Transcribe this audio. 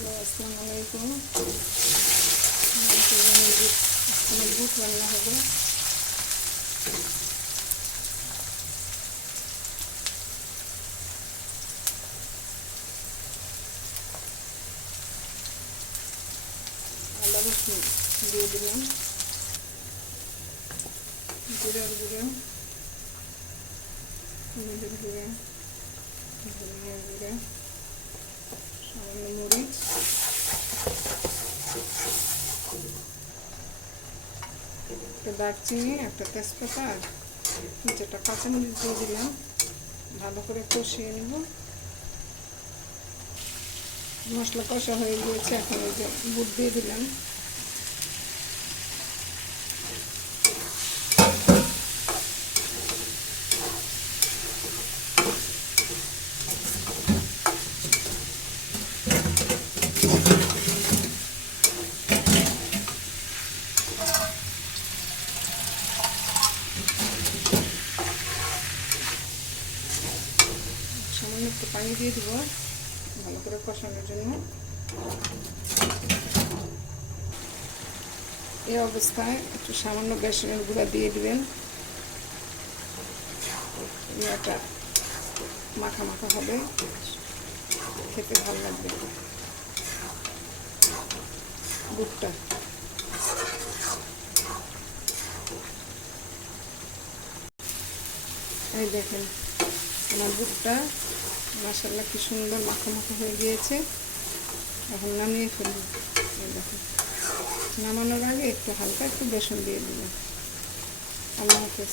আসসালামু আলাইকুম। বুট রান্না হবে। আদা রসুন দিয়ে দিলাম, জিরার গুঁড়ো, হলুদের গুঁড়ো, ধনিয়ার গুঁড়ো, সামান্য মরিচ, একটা দারচিনি, একটা তেজপাতা, যেটা কাঁচামরিচ দিয়ে দিলাম। ভালো করে কষিয়ে নেব। মশলা কষা হয়ে গিয়েছে, এখন এই যে বুট দিয়ে দিলাম। সামান্য একটু পানি দিয়ে দিব ভালো করে কষানোর জন্য। এই অবস্থায় একটু সামান্য বেসনের গুঁড়া দিয়ে দিবেন। এটা মাখা মাখা হবে, খেতে ভালো লাগবে। বুটটা এই দেখেন, আমার বুটটা মাশাআল্লাহ কি সুন্দর মাখা মাখা হয়ে গিয়েছে। এখন নামিয়ে ফেলব। এই দেখেন, নামানোর আগে একটু হালকা একটু বেসন দিয়ে দিবেন। আল্লাহ হাফেজ।